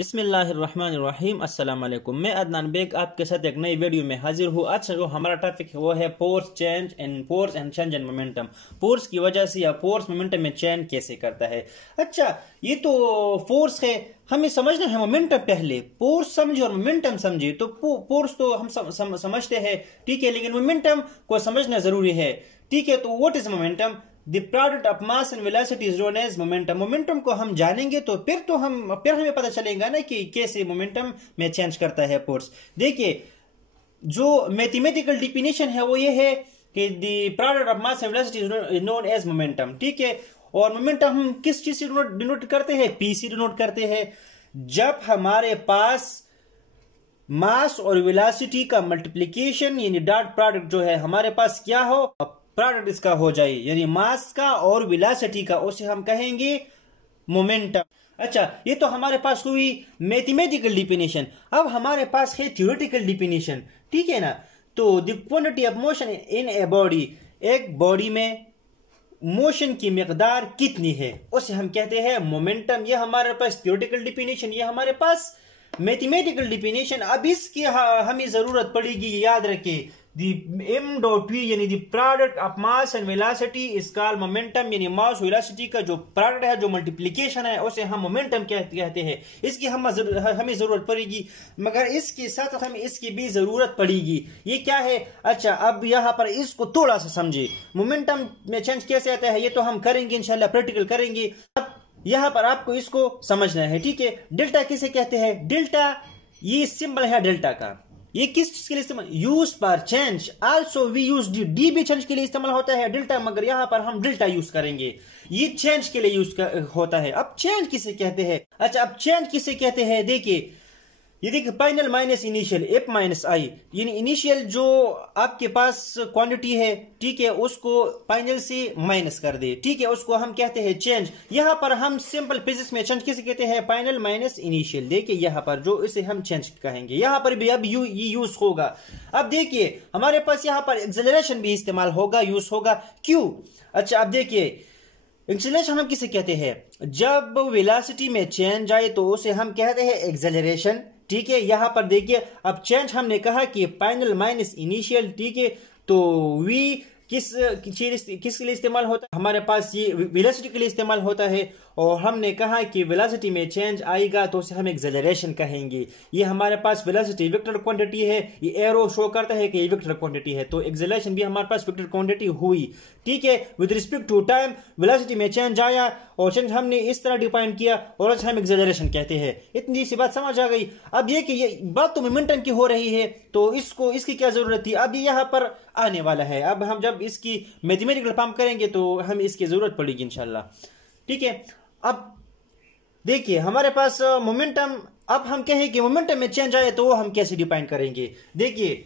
बिस्मिल्लाहिर्रहमानिर्रहीम अस्सलाम वालेकुम। मैं अदनान बेग आपके साथ एक नई वीडियो में हाजिर हूँ। आज जो हमारा टॉपिक है वो है force change and momentum. Force की वजह से या फोर्स मोमेंटम में चेंज कैसे करता है। अच्छा, ये तो फोर्स है, हमें समझना है मोमेंटम पहले। फोर्स समझे और मोमेंटम समझे तो फोर्स तो हम समझते हैं, ठीक है, लेकिन मोमेंटम को समझना जरूरी है, ठीक है। तो what is momentum? The product of mass and velocity is known as momentum। Momentum को हम जानेंगे तो फिर हमें पता चलेगा ना कि कैसे मोमेंटम में चेंज करता है फोर्स। देखिए, जो मैथमेटिकल डिफिनेशन है वो ये है कि the product of mass and velocity is known as momentum, ठीक है। और मोमेंटम हम किस चीज से डिनोट करते हैं? P से डिनोट करते हैं। जब हमारे पास मास और वेलोसिटी का मल्टीप्लीकेशन यानी डॉट प्रोडक्ट जो है हमारे पास क्या हो, प्रोडक्ट इसका हो जाए, यानी मास का और वेलोसिटी का, उसे हम कहेंगे मोमेंटम। अच्छा, ये तो हमारे पास हुई मैथमेटिकल डिफिनेशन। अब हमारे पास है थ्योरेटिकल डिफिनेशन, ठीक है ना। तो the quantity of motion in a body, एक बॉडी में मोशन की मिकदार कितनी है उसे हम कहते हैं मोमेंटम। ये हमारे पास थ्योरेटिकल डिफिनेशन, ये हमारे पास मैथमेटिकल डिफिनेशन। अब इसकी हमें जरूरत पड़ेगी, याद रखिए, m dot v यानी the product of mass and velocity is called momentum. यानी मास वेलोसिटी का जो प्रोडक्ट है, जो मल्टीप्लिकेशन है, उसे हम मोमेंटम कहते हैं। इसकी हमें जरूरत पड़ेगी, मगर इसके साथ हमें इसकी भी जरूरत पड़ेगी। ये क्या है? अच्छा, अब यहाँ पर इसको थोड़ा सा समझे, मोमेंटम में चेंज कैसे आता है ये तो हम करेंगे इंशाल्लाह, प्रैक्टिकल करेंगे। अब यहाँ पर आपको इसको समझना है, ठीक है। डेल्टा किसे कहते हैं? डेल्टा, ये सिंबल है डेल्टा का, ये किस चीज के लिए इस्तेमाल? यूज पर change. Also we use D भी चेंज के लिए इस्तेमाल होता है डेल्टा, मगर यहां पर हम डेल्टा यूज करेंगे, ये चेंज के लिए यूज होता है। अब चेंज किसे कहते हैं? अच्छा, अब चेंज किसे कहते हैं? देखिए, ये देखिए, final minus initial, F minus I, यानी इनिशियल जो आपके पास क्वांटिटी है, ठीक है, उसको फाइनल से माइनस कर दे, ठीक है, उसको हम कहते हैं चेंज। यहां पर हम सिंपल फिजिक्स में चेंज किसे कहते हैं? Final minus initial. देखिए यहां पर जो इसे हम चेंज कहेंगे, यहां पर भी अब ये यूज होगा। अब देखिए, हमारे पास यहां पर एक्सेलरेशन भी इस्तेमाल होगा, यूज होगा। क्यों? अच्छा, अब देखिए, एक्सेलरेशन हम किसे कहते हैं? जब वेलोसिटी में चेंज आए तो उसे हम कहते हैं एक्सेलरेशन, ठीक है। यहां पर देखिए, अब चेंज हमने कहा कि फाइनल माइनस इनिशियल, ठीक है। तो वी किसके लिए इस्तेमाल होता है? हमारे पास ये वेलोसिटी के लिए इस्तेमाल होता है। और हमने कहा कि वेलोसिटी में चेंज आएगा तो उसे हम एक्सेलरेशन कहेंगे। ये हमारे पास वेलोसिटी वेक्टर क्वांटिटी है, ये एरो शो करता है कि ये वेक्टर क्वांटिटी है, तो एक्सेलरेशन भी हमारे पास वेक्टर क्वांटिटी हुई, ठीक है। With respect to time velocity में चेंज आया और चेंज हमने इस तरह डिफाइन किया और उसे हम एक्सेलरेशन कहते हैं। इतनी सी बात समझ आ गई। अब ये कि ये बात तो मोमेंटम की हो रही है, तो इसकी क्या जरूरत थी? अब ये यहाँ पर आने वाला है। अब हम जब इसकी मैथमेटिकल फॉर्म करेंगे तो हमें इसकी जरूरत पड़ेगी इंशाल्लाह, ठीक है। अब देखिए, हमारे पास मोमेंटम, अब हम कहें कि मोमेंटम में चेंज आए तो हम कैसे डिफाइन करेंगे? देखिए,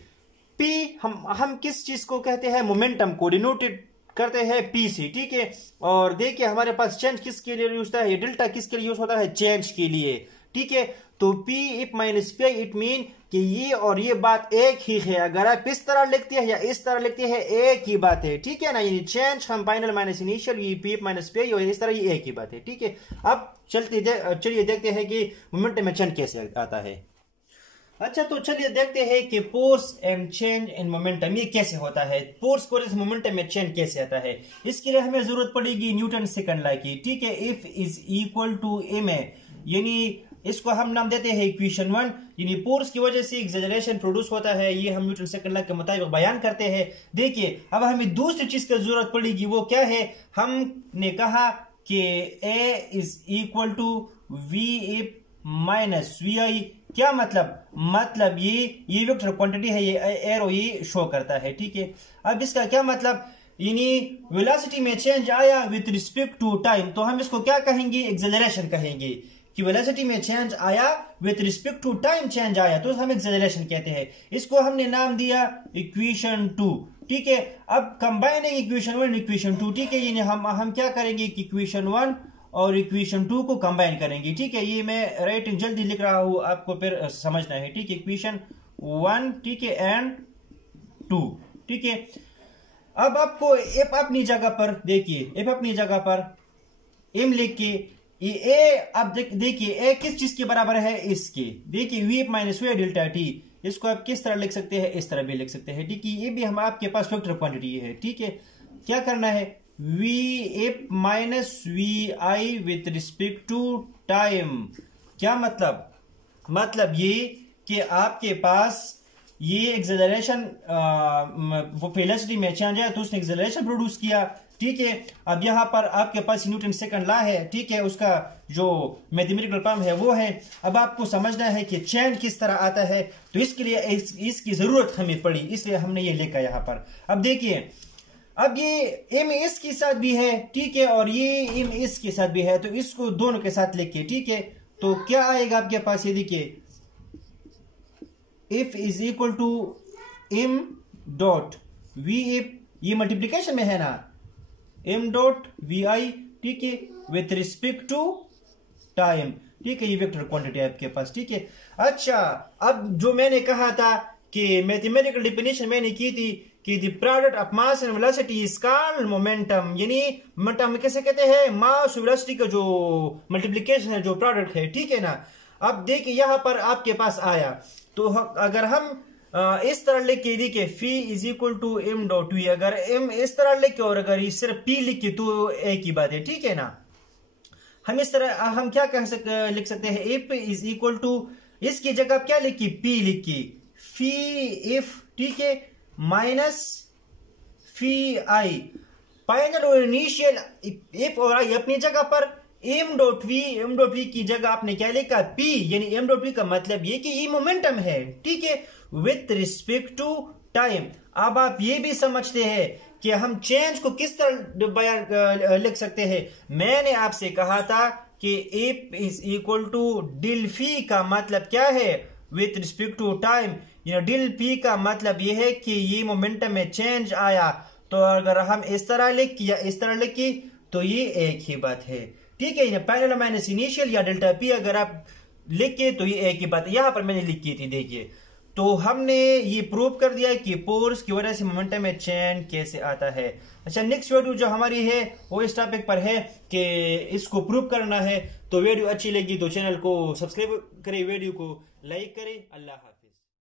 P हम किस चीज को कहते हैं? मोमेंटम को डिनोटेड करते हैं P से, ठीक है। और देखिए, हमारे पास चेंज किसके लिए यूज होता है? डेल्टा किसके लिए यूज होता है? चेंज के लिए, ठीक है। तो P if minus P, it mean कि ये और ये बात एक ही है। अगर आप इस तरह लिखते हैं या इस तरह लिखते हैं, एक ही बात है, ठीक है ना। ये चेंज हम फाइनल माइनस इनिशियल, ये P माइनस P और इस तरह, ये एक ही बात है, ठीक है। अब चलिए देखते हैं कि मोमेंटम में चेंज कैसे आता है। अच्छा, तो चलिए देखते हैं कि force and change in momentum ये कैसे होता है। फोर्स को मोमेंटम में चेंज कैसे आता है, इसके लिए हमें जरूरत पड़ेगी न्यूटन सेकंड लॉ की, ठीक है। If is equal to M A, यानी इसको हम नाम देते हैं इक्वेशन 1, यानी फोर्स की वजह से एक्सेलरेशन प्रोड्यूस होता है, ये हम न्यूटन सेकंड लॉ के मुताबिक बयान करते हैं। देखिए, अब हमें दूसरी चीज की जरूरत पड़ेगी, वो क्या है? हमने कहा कि A is equal to V F minus V I. क्या मतलब ये वेक्टर क्वांटिटी है, ये एरो ये शो करता है, ठीक है। अब इसका क्या मतलब? यानी वेलोसिटी में चेंज आया विथ रिस्पेक्ट टू टाइम, तो हम इसको क्या कहेंगे? एक्सेलरेशन कहेंगे। कि वेलोसिटी में चेंज आया with respect to time change आया तो हम एक्सेलरेशन कहते हैं। इसको हमने नाम दिया इक्वेशन 2, ठीक है। अब कंबाइनिंग इक्वेशन 1 इक्वेशन 2, ठीक है, यानी हम क्या करेंगे कि इक्वेशन 1 और इक्वेशन 2 को कंबाइन करेंगे, ठीक है। ये मैं राइटिंग जल्दी लिख रहा हूं, आपको फिर समझना है, ठीक है। इक्वेशन 1, ठीक है, एंड 2, ठीक है। अब आपको एफ अपनी जगह पर, देखिए एफ अपनी जगह पर एम लिख के ए, अब देखिए ए किस चीज के बराबर है, इसके, देखिए we F minus we delta T, इसको आप किस तरह लिख सकते हैं, इस तरह भी लिख सकते हैं, ठीक है। ये भी हम आपके पास वेक्टर क्वांटिटी है, ठीक है। क्या करना है, V F minus V I with respect to time. क्या मतलब ये कि आपके पास ये एक्सेलरेशन वो वेलोसिटी में चेंज है तो उसने एक्सेलरेशन प्रोड्यूस किया, ठीक है। अब यहाँ पर आपके पास न्यूटन सेकंड लॉ है, ठीक है, उसका जो मैथमेटिकल टर्म है वो है। अब आपको समझना है कि चेंज किस तरह आता है, तो इसके लिए इसकी जरूरत हमें पड़ी, इसलिए हमने ये लिखा यहाँ पर। अब देखिए, अब ये एम एस के साथ भी है, ठीक है, और ये एम एस के साथ भी है, तो इसको दोनों के साथ लिख के, ठीक है, तो क्या आएगा आपके पास, ये देखिए F is equal to M dot V F, ये मल्टीप्लीकेशन में है ना, एम डॉट वी आई, ठीक है, विथ रिस्पेक्ट टू टाइम, ठीक है, ये वेक्टर क्वांटिटी है आपके पास, ठीक है। अच्छा, अब जो मैंने कहा था कि मैथमेटिकल डेफिनेशन मैंने की थी कि the product of mass and velocity is called momentum, यानी मोमेंटम कैसे कहते हैं, मास वेलोसिटी का जो मल्टीप्लिकेशन है, जो प्रोडक्ट है, ठीक है ना। अब देखिए यहाँ पर आपके पास आया, तो अगर हम इस तरह लिख के देखिए F is equal to M dot V, अगर एम इस तरह लिख के और अगर ये सिर्फ पी लिख के तो एक ही बात है, ठीक है ना। हम इस तरह हम क्या लिख सकते हैं, एफ इज इक्वल टू, इसकी जगह क्या लिखी, पी लिखी, फी एफ, ठीक है, माइनस फी आई, फाइनल और इनिशियल एफ और आई अपनी जगह पर, एम डॉट वी की जगह आपने क्या लिखा, पी, यानी एम डॉट वी का मतलब ये कि ये मोमेंटम है, ठीक है, विथ रिस्पेक्ट टू टाइम। अब आप ये भी समझते हैं कि हम चेंज को किस तरह लिख सकते हैं। मैंने आपसे कहा था कि F is equal to del P का मतलब क्या है, with respect to time, del P का मतलब यह है कि ये मोमेंटम में चेंज आया, तो अगर हम इस तरह लिख या इस तरह लिखी तो ये एक ही बात है, ठीक है। पैरेलल माइनस इनिशियल या डेल्टा पी अगर आप लिख के तो ये एक ही बात है, यहां पर मैंने लिखी थी, देखिए। तो हमने ये प्रूव कर दिया कि फोर्स की वजह से मोमेंटम में चेंज कैसे आता है। अच्छा, नेक्स्ट वीडियो जो हमारी है वो इस टॉपिक पर है कि इसको प्रूव करना है। तो वीडियो अच्छी लगी तो चैनल को सब्सक्राइब करें, वीडियो को लाइक करें। अल्लाह हाफ़िज़।